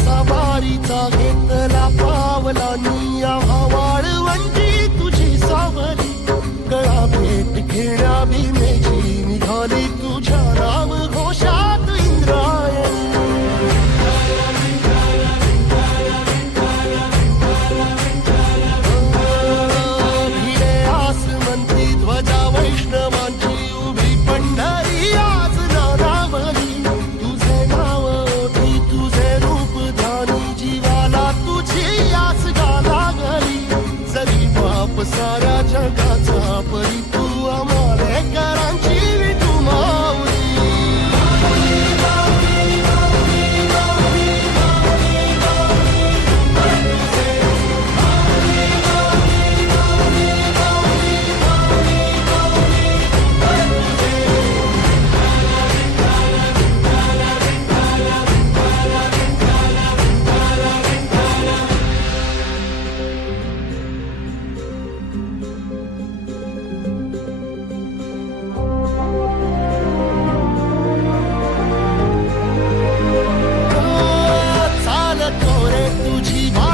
सवारीचा घेतला पावला निया वाळवंटी तुझी सावली गळा भेट घेण्या भीमेची निघाली तुझ्या राम घोषात इंद्रायणी भिडे आसमंती ध्वजा वैष्णवांची उभी पंढरी आज नानावली तुझे नाव ओठी तुझे रूप ध्यानी जीवाला तुझी आस गाला गली जरी बाप साऱ्या जगाचा परी तू आमालेकरांची विठू माऊली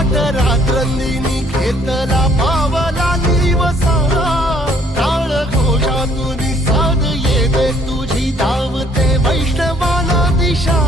रात्रंदिनी घेतला पावला दिवसा टाळ घोषातून साध येते तुझी धावते वैष्णवाला दिशा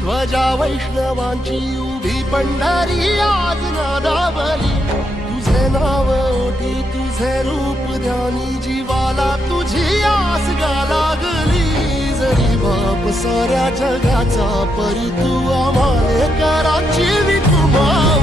ध्वजा वैष्णवांची उभी पंढरी आज नादावली तुझे नाव ओठी तुझे रूप ध्यानी जीवाला तुझी आस लागली जरी बाप साऱ्या जगाचा परी तू आमालेकरांची विठू माऊली